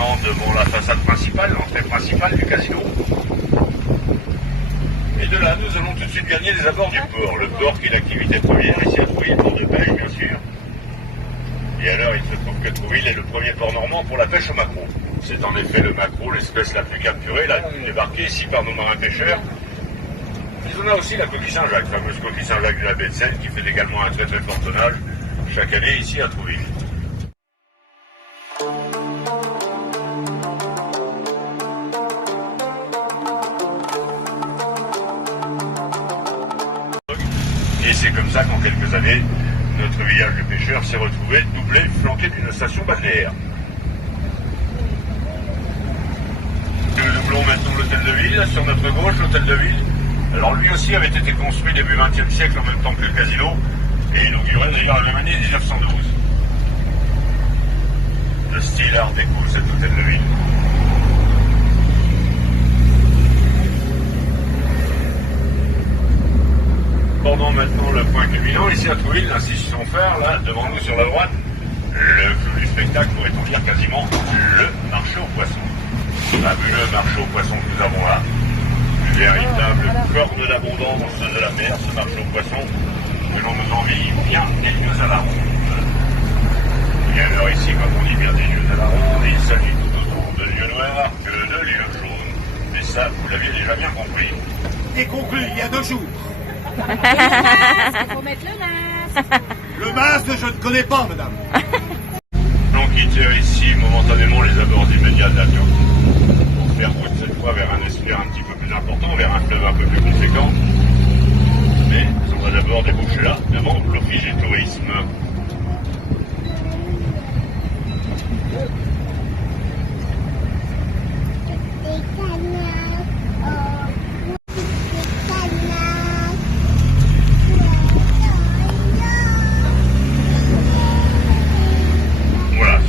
Devant la façade principale, l'entrée principale du casino. Et de là, nous allons tout de suite gagner les abords du port. Le port qui est l'activité première, ici à Trouville, port de pêche bien sûr. Et alors, il se trouve que Trouville est le premier port normand pour la pêche au maquereau. C'est en effet le maquereau, l'espèce la plus capturée, la plus débarquée ici par nos marins pêcheurs. Mais on a aussi la coquille Saint-Jacques, fameuse coquille Saint-Jacques de la baie de Seine, qui fait également un très très fort tonnage chaque année ici à Trouville. Et c'est comme ça qu'en quelques années, notre village de pêcheurs s'est retrouvé doublé, flanqué d'une station balnéaire. Nous doublons maintenant l'hôtel de ville, sur notre gauche, l'hôtel de ville. Alors lui aussi avait été construit début XXe siècle en même temps que le casino, et inauguré d'ailleurs la même année 1912. Le style art déco de cet hôtel de ville. Pendant maintenant le point culminant, ici à Trouville, l'institution phare, là, devant nous sur la droite, le clou du spectacle, pourrait-on dire quasiment, le marché aux poissons. Fabuleux marché aux poissons que nous avons là. Une véritable corne d'abondance de la mer, ce marché aux poissons, que l'on nous envie bien des lieux à la ronde. Et alors ici, quand on dit bien des lieux à la ronde, il s'agit tout autant de lieux noirs que de lieux jaunes. Mais ça, vous l'aviez déjà bien compris. Et conclu, il y a 2 jours. Il faut mettre le masque. Le masque, je ne connais pas, madame. On quitte ici momentanément les abords immédiats de l'avion pour faire route cette fois vers un estuaire un petit peu plus important, vers un fleuve un peu plus conséquent. Mais on va d'abord déboucher là, devant l'Office du tourisme.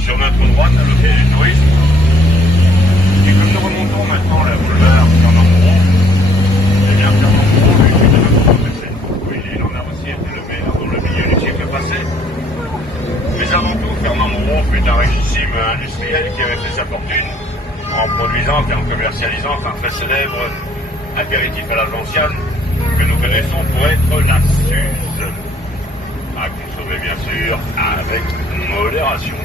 Sur notre droite, à l'Office du tourisme. Et comme nous remontons maintenant la boulevard Fernand Moreau, eh bien Fernand Moreau, lui, est de notre professeur. Oui, il en a aussi été le maire dans le milieu du siècle passé. Mais avant tout, Fernand Moreau fut un richissime industriel qui avait fait sa fortune en produisant et en commercialisant un très célèbre apéritif à la gentiane que nous connaissons pour être la Suze. À consommer bien sûr avec modération.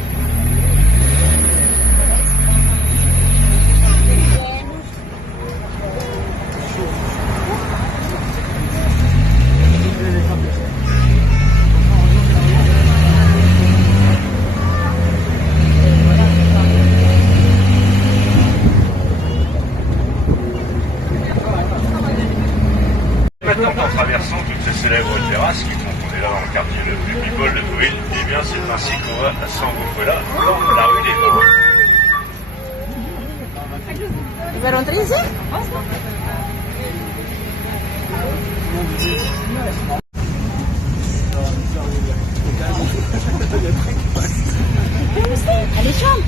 Maintenant, en traversant toutes ces célèbres terrasses qui font qu'on est là dans le quartier le plus people de Trouville, eh bien c'est ainsi qu'on va s'engouffrer là, dans la rue des Vents. Vous allez rentrer ici? Allez, chante!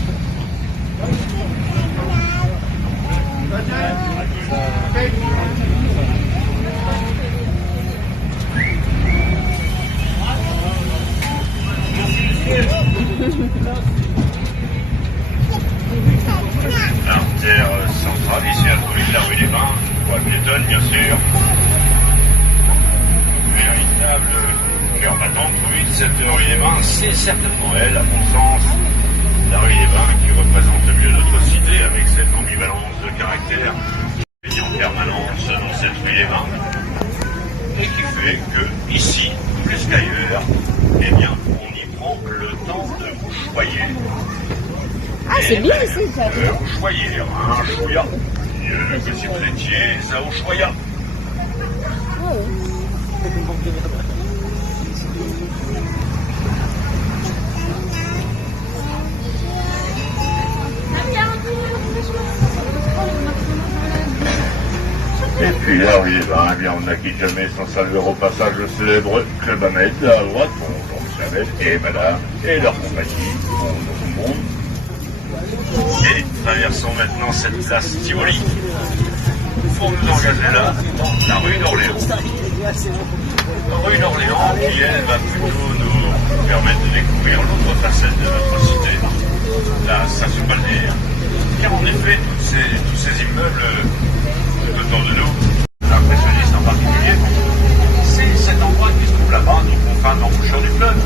L'artère centrale ici à Trouville, la rue des Bains, voie piétonne bien sûr. Véritable cœur battant de Trouville, cette rue des Bains, c'est certainement elle, à mon sens, la rue des Bains qui représente le mieux notre cité avec cette ambivalence de caractère qui est en permanence dans cette rue des Bains et qui fait que ici, plus qu'ailleurs, eh bien, on y prend le temps de vous choyer. Ah, c'est bien ici, ça. Choyer, un chouïa. Mieux que si vous étiez à Ushuaïa. Et puis là, oui, ben, bien, on n'a quitté jamais sans saluer au passage le célèbre Club Ahmed, à droite, bonjour M. Ahmed et Madame, et leur compagnie, bonjour tout le monde. Et traversons maintenant cette place Tivoli pour nous engager là, dans la rue d'Orléans. Rue d'Orléans qui, elle, va plutôt nous permettre de découvrir l'autre facette de notre cité, la station balnéaire. ces immeubles tout autour de nous, l'impressionniste en particulier, c'est cet endroit qui se trouve là-bas, donc on fait l'embouchure du fleuve,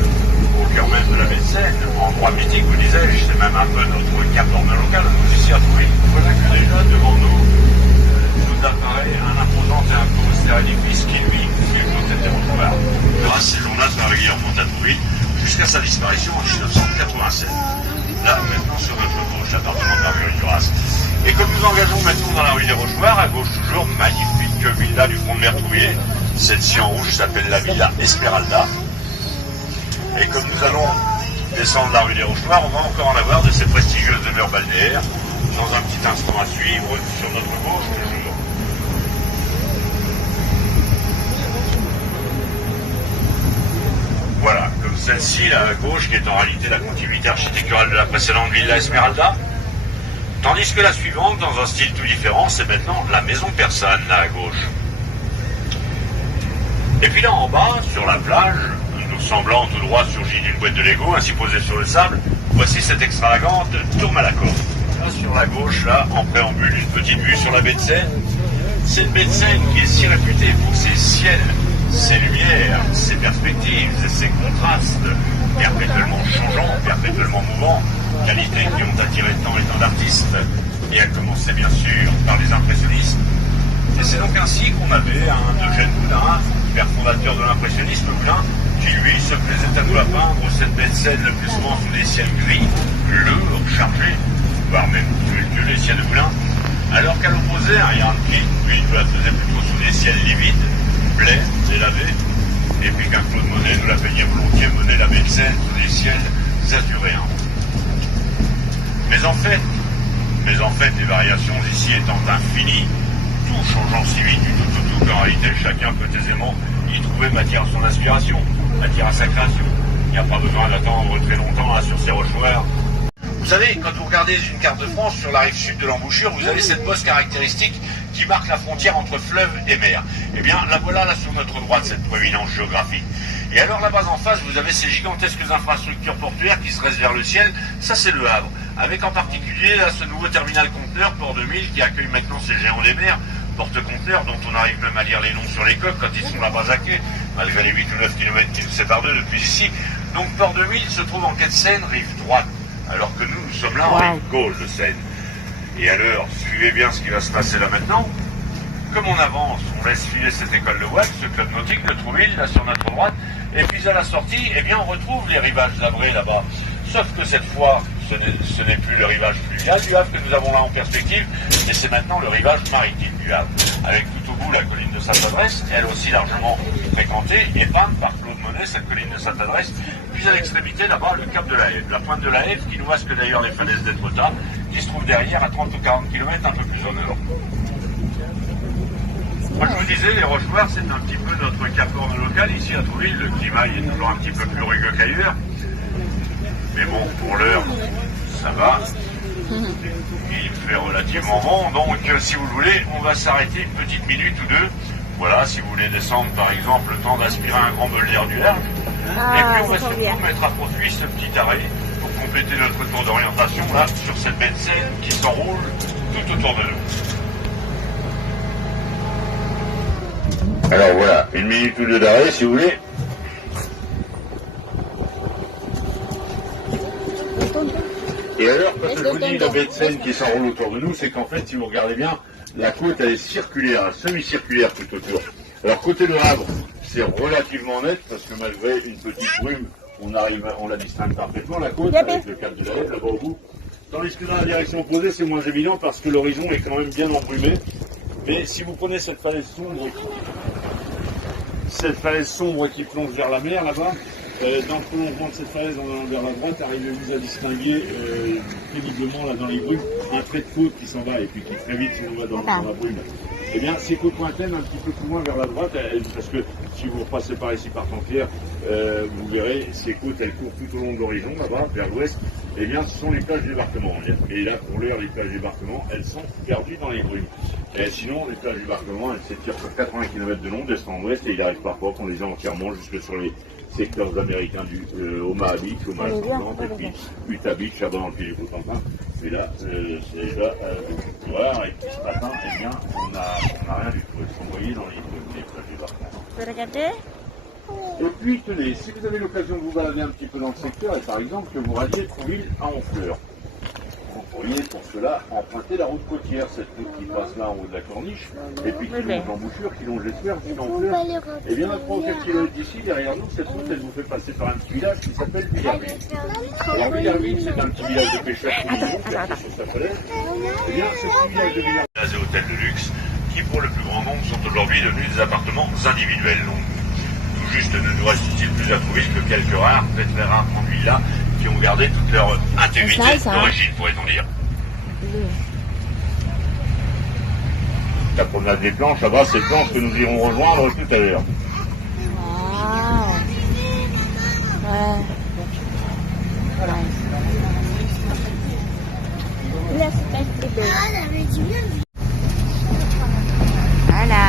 au cœur même de la baie de Seine, endroit mythique, vous disais-je, c'est même un peu notre cap d'orne local, nous ici à Trouville. Voilà que déjà devant nous, nous apparaît un imposant et un austère édifice qui, lui, fut peut-être retrouvable. Grâce séjourna régulièrement à Trouville jusqu'à sa disparition en 1987. Là, maintenant, sur notre gauche, appartement de la rue du Ras. Et comme nous engageons maintenant dans la rue des Rochoirs, à gauche toujours, magnifique villa du front de mer Trouillet. Celle-ci en rouge s'appelle la villa Esmeralda. Et comme nous allons descendre la rue des Rochoirs, on va encore en avoir de ces prestigieuses demeures balnéaires. Dans un petit instant à suivre, sur notre gauche toujours. Voilà, comme celle-ci, là, à gauche, qui est en réalité la continuité architecturale de la précédente villa Esmeralda. Tandis que la suivante, dans un style tout différent, c'est maintenant la maison persane, là, à gauche. Et puis là, en bas, sur la plage, nous semblant tout droit surgi d'une boîte de Lego, ainsi posée sur le sable, voici cette extravagante tour Malakoff. Là, sur la gauche, là, en préambule, une petite vue sur la baie de Seine. Cette baie de Seine qui est si réputée pour ses ciels, ses lumières, ses perspectives et ses contrastes, perpétuellement changeants, perpétuellement mouvants, qualités qui ont attiré tant et tant d'artistes, et à commencer bien sûr par les impressionnistes. Et c'est donc ainsi qu'on avait un Eugène Boudin, père fondateur de l'impressionnisme Boudin, qui lui se plaisait à nous la peindre cette baie de Seine le plus souvent sous des ciels gris, lourds, chargés, voire même tumultueux les ciels de Boudin, alors qu'à l'opposé, un Yann Pitt, lui, nous la faisait plutôt sous des ciels livides, blais, délavés, et puis qu'un Claude Monet nous la peignait volontiers mener la baie de Seine sous des ciels azuréens. Mais en fait, les variations ici étant infinies, tout changeant si vite du tout, qu'en réalité, chacun peut aisément y trouver matière à son inspiration, matière à sa création. Il n'y a pas besoin d'attendre très longtemps là sur ces rochoirs. Vous savez, quand vous regardez une carte de France sur la rive sud de l'embouchure, vous avez cette bosse caractéristique qui marque la frontière entre fleuve et mer. Eh bien, la voilà là sur notre droite, cette proéminence géographique. Et alors là-bas en face, vous avez ces gigantesques infrastructures portuaires qui se restent vers le ciel. Ça, c'est le Havre. Avec en particulier là, ce nouveau terminal conteneur, Port 2000, qui accueille maintenant ces géants des mers, porte-conteneurs dont on arrive même à lire les noms sur les coques quand ils sont là-bas à quai, malgré les 8 ou 9 km qui nous séparent d'eux depuis ici. Donc Port 2000 se trouve en quai de Seine, rive droite, alors que nous sommes là en rive gauche de Seine. Et alors, suivez bien ce qui va se passer là maintenant. Comme on avance, on laisse filer cette école de voile, ce club nautique de Trouville, là sur notre droite, et puis à la sortie, eh bien on retrouve les rivages labrés là-bas. Sauf que cette fois, ce n'est plus le rivage fluvial du Havre que nous avons là en perspective, mais c'est maintenant le rivage maritime du Havre, avec tout au bout la colline de Sainte-Adresse, elle aussi largement fréquentée, et peinte par Claude Monet, cette colline de Sainte-Adresse, puis à l'extrémité là-bas, le cap de la Hève, la pointe de la Hève qui nous masque d'ailleurs les falaises d'Étretat, qui se trouve derrière à 30 ou 40 km un peu plus au nord. Moi je vous disais, les Rochoirs c'est un petit peu notre cap d'orne local, ici à Trouville, le climat il est toujours un petit peu plus rugueux qu'ailleurs. Mais bon, pour l'heure, ça va. Il fait relativement bon, donc si vous le voulez, on va s'arrêter une petite minute ou deux. Voilà, si vous voulez descendre par exemple, le temps d'aspirer un grand bol d'air du large. Et puis on va surtout mettre à profit ce petit arrêt pour compléter notre tour d'orientation là, sur cette baie de Seine qui s'enroule tout autour de nous. Alors voilà, une minute ou deux d'arrêt si vous voulez. Et alors, quand je vous dis la baie de Seine qui s'enroule autour de nous, c'est qu'en fait, si vous regardez bien, la côte elle est circulaire, semi-circulaire tout autour. Alors côté Le Havre, c'est relativement net parce que malgré une petite brume, on la distingue parfaitement la côte avec le cap de la Hève là-bas au bout. Tandis que dans la direction opposée, c'est moins évident parce que l'horizon est quand même bien embrumé. Mais si vous prenez cette falaise sombre qui plonge vers la mer là-bas, dans le prolongement de cette falaise en allant vers la droite, arrivez-vous à distinguer péniblement là dans les brumes un trait de côte qui s'en va et puis qui très vite s'en va dans la brume. Eh bien, ces côtes lointaines, un petit peu plus loin vers la droite, parce que si vous repassez par ici par Templière, vous verrez ces côtes, elles courent tout au long de l'horizon là-bas, vers l'ouest. Eh bien, ce sont les plages débarquement. Et là, pour l'heure, les plages débarquement, elles sont perdues dans les brumes. Et sinon, les plages débarquement, elles s'étirent sur 80 km de long, d'est en ouest, et il arrive parfois qu'on les a entièrement jusque sur les secteurs américains du Omaha Beach, Omaha Strand, et puis Utah Beach, là-bas dans le pays du Cotentin. Et là, c'est déjà le couloir, et puis ce matin, eh bien, on n'a rien du tout. Elles sont noyées dans les plages du Barca. Tu peux regarder? Et puis, tenez, si vous avez l'occasion de vous balader un petit peu dans le secteur, et par exemple que vous ralliez Trouville à Honfleur, vous pourriez pour cela emprunter la route côtière, cette route qui passe là en haut de la corniche, et puis qui longe l'embouchure, qui longe l'estuaire, qui Honfleur. Et bien à 3 ou 4 km d'ici, derrière nous, cette route, elle vous fait passer par un petit village qui s'appelle Villarville. Alors Villarville, c'est un petit village de pêcheurs qui sur sa falaise. Eh bien, ce petit village de Villarville, des hôtels de luxe, qui pour le plus grand nombre sont aujourd'hui devenus des appartements individuels. Donc, tout juste ne nous reste-t-il plus à trouver que quelques rares, peut-être très rares villas, qui ont gardé toute leur intégrité d'origine, pourrait-on dire. La promenade des planches, là-bas, c'est planches que nous irons rejoindre tout à l'heure. Wow. Ouais. Là, c'est un petit peu. Voilà.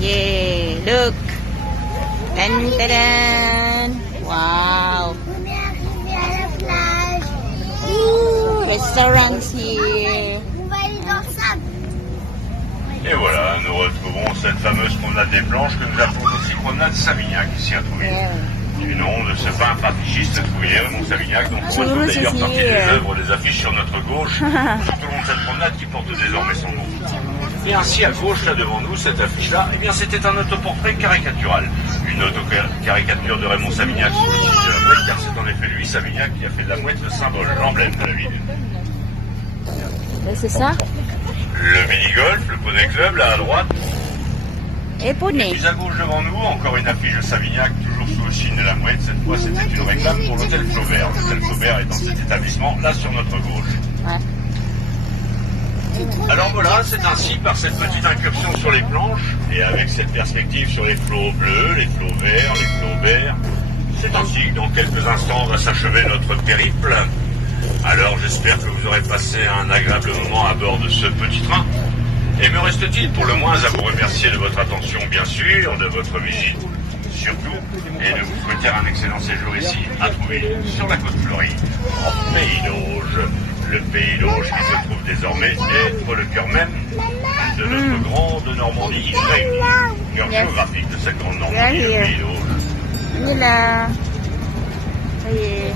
Yeah, look. Dan, dan. Wow. On est arrivé à la plage. Ooh, restaurants here. On va aller dans le sable. Et voilà, nous retrouvons cette fameuse promenade des planches que nous appelons aussi promenade Savignac, ici à Trouville. Du nom de ce peintre affichiste trouvé Raymond Savignac, dont on retrouve d'ailleurs partie des œuvres des affiches sur notre gauche, tout au long de cette promenade qui porte désormais son nom. Et ainsi à gauche, là devant nous, cette affiche-là, eh bien c'était un autoportrait caricatural. Une autocaricature de Raymond Savignac sur le site de la Mouette, car c'est en effet lui, Savignac, qui a fait de la Mouette le symbole, l'emblème de la ville. C'est ça? Le mini-golf, le poney club, là à droite. Et poney. Puis à gauche devant nous, encore une affiche de Savignac, toujours sous le signe de la Mouette. Cette fois, c'était une réclame pour l'hôtel Flaubert. L'hôtel Flaubert étant cet établissement, là sur notre gauche. Ouais. Alors voilà, c'est ainsi, par cette petite incursion sur les planches, et avec cette perspective sur les flots bleus, les flots verts, les flots verts, c'est ainsi que dans quelques instants va s'achever notre périple. Alors j'espère que vous aurez passé un agréable moment à bord de ce petit train. Et me reste-t-il pour le moins à vous remercier de votre attention, bien sûr, de votre visite, surtout, et de vous souhaiter un excellent séjour ici, à Trouville, sur la côte fleurie, en Pays d'Auge. Le Pays d'Auge qui se trouve désormais être le cœur même de notre grande Normandie réunie. Cœur géographique de cette grande Normandie, le Pays d'Auge. On est là. Ça y est.